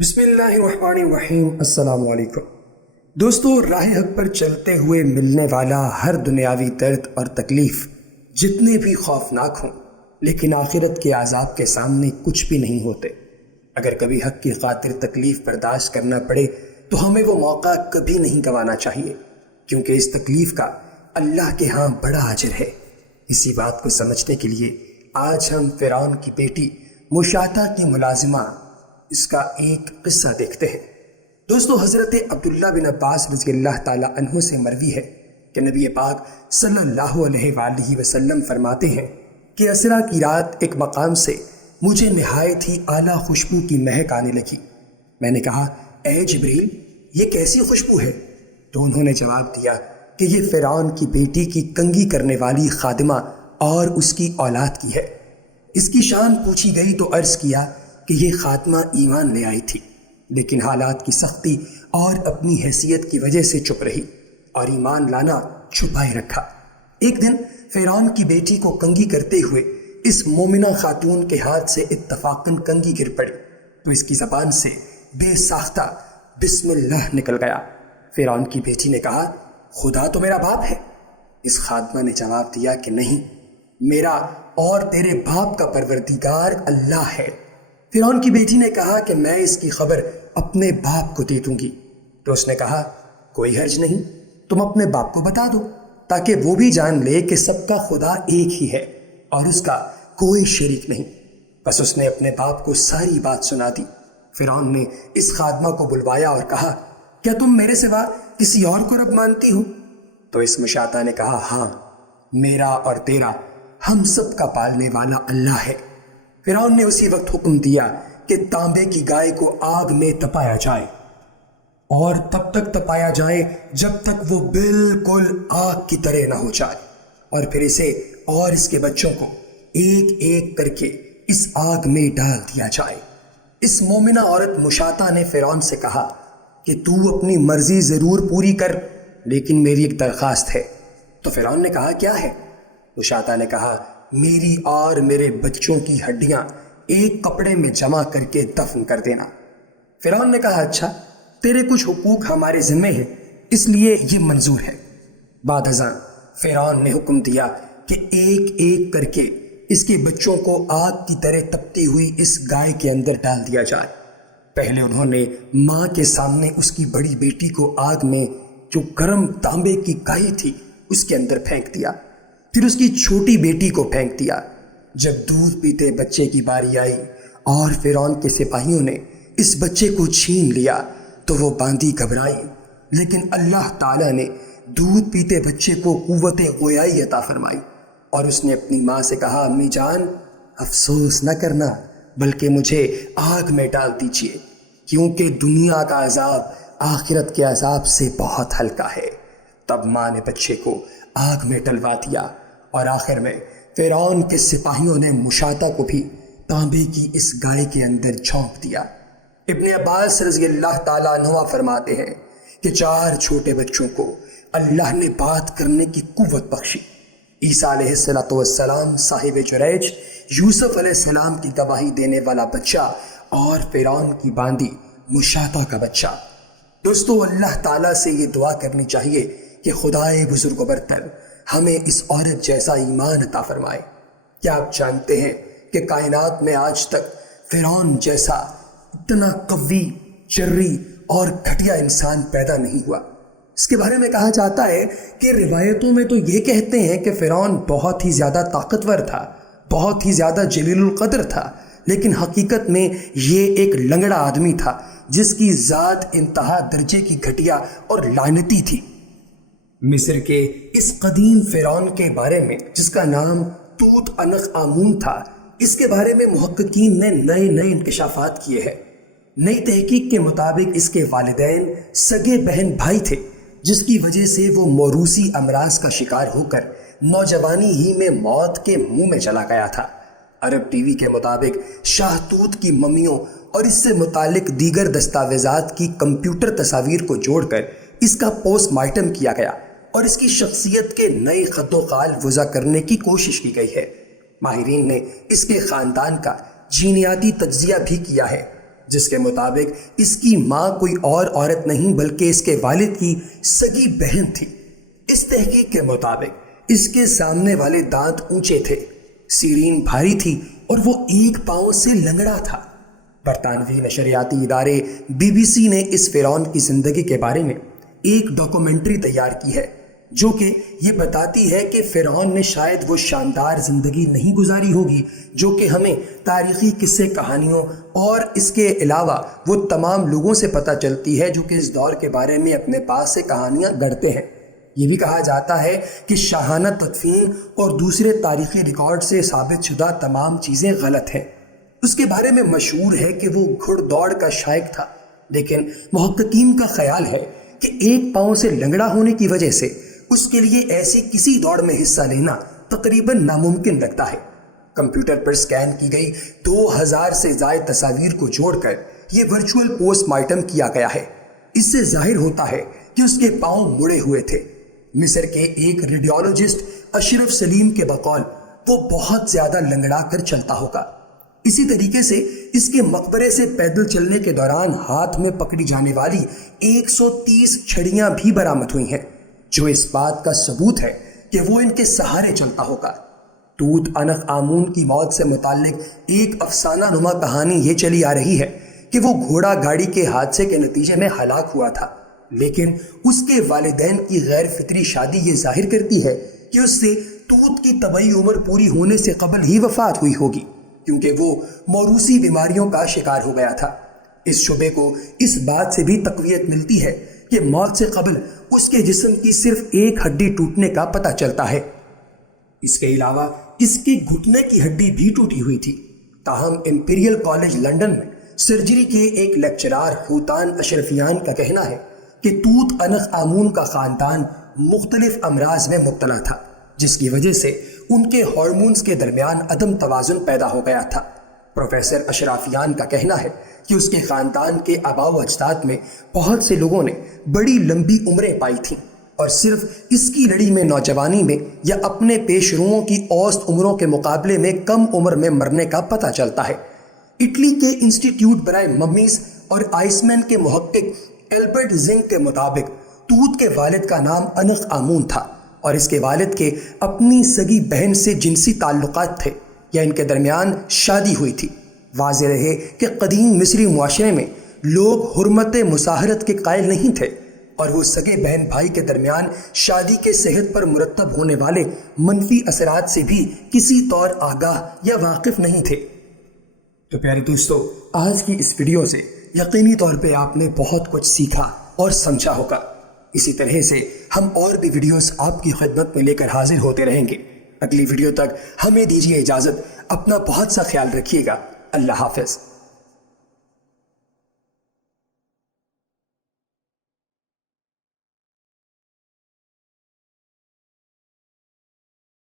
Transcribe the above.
بسم اللہ الرحمن الرحیم۔ السلام علیکم دوستو، راہ حق پر چلتے ہوئے ملنے والا ہر دنیاوی درد اور تکلیف جتنے بھی خوفناک ہوں لیکن آخرت کے عذاب کے سامنے کچھ بھی نہیں ہوتے۔ اگر کبھی حق کی خاطر تکلیف برداشت کرنا پڑے تو ہمیں وہ موقع کبھی نہیں گنوانا چاہیے، کیونکہ اس تکلیف کا اللہ کے ہاں بڑا اجر ہے۔ اسی بات کو سمجھنے کے لیے آج ہم فرعون کی بیٹی مشاطہ کی ملازمہ اس کا ایک قصہ دیکھتے ہیں۔ دوستو، حضرت عبداللہ بن عباس رضی اللہ تعالی عنہ سے مروی ہے کہ نبی پاک صلی اللہ علیہ وآلہ وسلم فرماتے ہیں کہ اسرا کی رات ایک مقام سے مجھے نہایت ہی اعلیٰ خوشبو کی مہک آنے لگی۔ میں نے کہا، اے جبریل، یہ کیسی خوشبو ہے؟ تو انہوں نے جواب دیا کہ یہ فرعون کی بیٹی کی کنگھی کرنے والی خادمہ اور اس کی اولاد کی ہے۔ اس کی شان پوچھی گئی تو عرض کیا کہ یہ خاتمہ ایمان لے آئی تھی، لیکن حالات کی سختی اور اپنی حیثیت کی وجہ سے چپ رہی اور ایمان لانا چھپائے رکھا۔ ایک دن فرعون کی بیٹی کو کنگھی کرتے ہوئے اس مومنہ خاتون کے ہاتھ سے اتفاقاً کنگھی گر پڑی تو اس کی زبان سے بے ساختہ بسم اللہ نکل گیا۔ فرعون کی بیٹی نے کہا، خدا تو میرا باپ ہے۔ اس خاتمہ نے جواب دیا کہ نہیں، میرا اور تیرے باپ کا پروردگار اللہ ہے۔ فرعون کی بیٹی نے کہا کہ میں اس کی خبر اپنے باپ کو دے دوں گی۔ تو اس نے کہا، کوئی حرج نہیں، تم اپنے باپ کو بتا دو تاکہ وہ بھی جان لے کہ سب کا خدا ایک ہی ہے اور اس کا کوئی شریک نہیں۔ بس اس نے اپنے باپ کو ساری بات سنا دی۔ فرعون نے اس خادمہ کو بلوایا اور کہا، کیا تم میرے سوا کسی اور کو رب مانتی ہو؟ تو اس مشاطہ نے کہا، ہاں، میرا اور تیرا ہم سب کا پالنے والا اللہ ہے۔ فرعون نے اسی وقت حکم دیا کہ تانبے کی گائے کو آگ میں تپایا جائے اور تب تک تپایا جائے جب تک وہ بالکل آگ کی طرح نہ ہو جائے، اور پھر اسے اور اس کے بچوں کو ایک ایک کر کے اس آگ میں ڈال دیا جائے۔ اس مومنہ عورت مشاطہ نے فرعون سے کہا کہ تو اپنی مرضی ضرور پوری کر، لیکن میری ایک درخواست ہے۔ تو فرعون نے کہا، کیا ہے؟ مشاطہ نے کہا، میری اور میرے بچوں کی ہڈیاں ایک کپڑے میں جمع کر کے دفن کر دینا۔ فرعون نے کہا، اچھا، تیرے کچھ حقوق ہمارے ذمے ہیں، اس لیے یہ منظور ہے۔ بعد ازاں فرعون نے حکم دیا کہ ایک ایک کر کے اس کے بچوں کو آگ کی طرح تپتی ہوئی اس گائے کے اندر ڈال دیا جائے۔ پہلے انہوں نے ماں کے سامنے اس کی بڑی بیٹی کو آگ میں جو گرم تانبے کی کائی تھی اس کے اندر پھینک دیا، پھر اس کی چھوٹی بیٹی کو پھینک دیا۔ جب دودھ پیتے بچے کی باری آئی اور فرعون کے سپاہیوں نے اس بچے کو چھین لیا تو وہ باندھی گھبرائی، لیکن اللہ تعالیٰ نے دودھ پیتے بچے کو قوت گویائی عطا فرمائی اور اس نے اپنی ماں سے کہا، امی جان، افسوس نہ کرنا بلکہ مجھے آگ میں ڈال دیجیے، کیونکہ دنیا کا عذاب آخرت کے عذاب سے بہت ہلکا ہے۔ تب ماں نے بچے کو آگ میں ڈلوا دیا اور آخر میں فرعون کے سپاہیوں نے مشاطہ کو بھی تانبے کی اس گائے کے اندر جھونک دیا۔ ابن عباس رضی اللہ تعالیٰ عنہ فرماتے ہیں کہ 4 چھوٹے بچوں کو اللہ نے بات کرنے کی قوت بخشی۔ عیسیٰ علیہ السلام صاحب جریج، یوسف علیہ السلام کی گواہی دینے والا بچہ اور فرعون کی باندی مشاطہ کا بچہ۔ دوستو، اللہ تعالیٰ سے یہ دعا کرنی چاہیے کہ خدائے بزرگ و برتر ہمیں اس عورت جیسا ایمان عطا فرمائے۔ کیا آپ جانتے ہیں کہ کائنات میں آج تک فرعون جیسا اتنا قوی، شرری اور گھٹیا انسان پیدا نہیں ہوا؟ اس کے بارے میں کہا جاتا ہے کہ روایتوں میں تو یہ کہتے ہیں کہ فرعون بہت ہی زیادہ طاقتور تھا، بہت ہی زیادہ جلیل القدر تھا، لیکن حقیقت میں یہ ایک لنگڑا آدمی تھا جس کی ذات انتہا درجے کی گھٹیا اور لعنتی تھی۔ مصر کے اس قدیم فرعون کے بارے میں جس کا نام توت عنخ آمون تھا، اس کے بارے میں محققین نے نئے انکشافات کیے ہیں۔ نئی تحقیق کے مطابق اس کے والدین سگے بہن بھائی تھے، جس کی وجہ سے وہ موروثی امراض کا شکار ہو کر نوجوانی ہی میں موت کے منہ میں چلا گیا تھا۔ عرب ٹی وی کے مطابق شاہ توت کی ممیوں اور اس سے متعلق دیگر دستاویزات کی کمپیوٹر تصاویر کو جوڑ کر اس کا پوسٹ مارٹم کیا گیا اور اس کی شخصیت کے نئے خط و خال وضع کرنے کی کوشش کی گئی ہے۔ ماہرین نے اس کے خاندان کا جینیاتی تجزیہ بھی کیا ہے، جس کے مطابق اس کی ماں کوئی اور عورت نہیں بلکہ اس کے والد کی سگی بہن تھی۔ اس تحقیق کے مطابق اس کے سامنے والے دانت اونچے تھے، سیرین بھاری تھی اور وہ ایک پاؤں سے لنگڑا تھا۔ برطانوی نشریاتی ادارے BBC نے اس فرعون کی زندگی کے بارے میں ایک ڈاکومنٹری تیار کی ہے جو کہ یہ بتاتی ہے کہ فرعون نے شاید وہ شاندار زندگی نہیں گزاری ہوگی جو کہ ہمیں تاریخی قصے کہانیوں اور اس کے علاوہ وہ تمام لوگوں سے پتہ چلتی ہے جو کہ اس دور کے بارے میں اپنے پاس سے کہانیاں گڑھتے ہیں۔ یہ بھی کہا جاتا ہے کہ شاہانہ تدفین اور دوسرے تاریخی ریکارڈ سے ثابت شدہ تمام چیزیں غلط ہیں۔ اس کے بارے میں مشہور ہے کہ وہ گھڑ دوڑ کا شائق تھا، لیکن محققین کا خیال ہے کہ ایک پاؤں سے لنگڑا ہونے کی وجہ سے اس کے لیے ایسی کسی دوڑ میں حصہ لینا تقریباً ناممکن لگتا ہے۔ کمپیوٹر پر سکین کی گئی 2000 سے زائد تصاویر کو جوڑ کر یہ ورچوئل پوسٹ مارٹم کیا گیا ہے۔ اس سے ظاہر ہوتا ہے کہ اس کے پاؤں مڑے ہوئے تھے۔ مصر کے ایک ریڈیولوجسٹ اشرف سلیم کے بقول وہ بہت زیادہ لنگڑا کر چلتا ہوگا۔ اسی طریقے سے اس کے مقبرے سے پیدل چلنے کے دوران ہاتھ میں پکڑی جانے والی 130 چھڑیاں بھی برآمد ہوئی ہیں، جو اس بات کا ثبوت ہے کہ وہ ان کے سہارے چلتا ہوگا۔ توت عنخ آمون کی موت سے متعلق ایک افسانہ نما کہانی یہ چلی آ رہی ہے کہ وہ گھوڑا گاڑی کے حادثے کے نتیجے میں ہلاک ہوا تھا، لیکن اس کے والدین کی غیر فطری شادی یہ ظاہر کرتی ہے کہ اس سے توت کی طبعی عمر پوری ہونے سے قبل ہی وفات ہوئی ہوگی، کیونکہ وہ موروثی بیماریوں کا شکار ہو گیا تھا۔ اس شبے کو اس بات سے بھی تقویت ملتی ہے کہ موت سے قبل اس کے جسم کی صرف ایک ہڈی ٹوٹنے کا پتہ چلتا ہے۔ اس کے علاوہ اس کے گھٹنے کی ہڈی بھی ٹوٹی ہوئی تھی۔ تاہم امپیریل کالج لندن میں سرجری کے ایک لیکچرار خوتان اشرفیان کا کہنا ہے کہ توت عنخ آمون کا خاندان مختلف امراض میں مبتلا تھا، جس کی وجہ سے ان کے ہارمونز کے درمیان عدم توازن پیدا ہو گیا تھا۔ پروفیسر اشرافیان کا کہنا ہے کہ اس کے خاندان کے آباء و اجداد میں بہت سے لوگوں نے بڑی لمبی عمریں پائی تھیں، اور صرف اس کی لڑی میں نوجوانی میں یا اپنے پیش روؤں کی اوسط عمروں کے مقابلے میں کم عمر میں مرنے کا پتہ چلتا ہے۔ اٹلی کے انسٹیٹیوٹ برائے ممیز اور آئس مین کے محقق البرٹ زنگ کے مطابق توت کے والد کا نام عنخ آمون تھا، اور اس کے والد کے اپنی سگی بہن سے جنسی تعلقات تھے یا ان کے درمیان شادی ہوئی تھی۔ واضح رہے کہ قدیم مصری معاشرے میں لوگ حرمت مصاہرت کے قائل نہیں تھے، اور وہ سگے بہن بھائی کے درمیان شادی کے صحت پر مرتب ہونے والے منفی اثرات سے بھی کسی طور آگاہ یا واقف نہیں تھے۔ تو پیارے دوستو، آج کی اس ویڈیو سے یقینی طور پہ آپ نے بہت کچھ سیکھا اور سمجھا ہوگا۔ اسی طرح سے ہم اور بھی ویڈیوز آپ کی خدمت میں لے کر حاضر ہوتے رہیں گے۔ اگلی ویڈیو تک ہمیں دیجیے اجازت، اپنا بہت سا خیال رکھیے گا۔ اللہ حافظ۔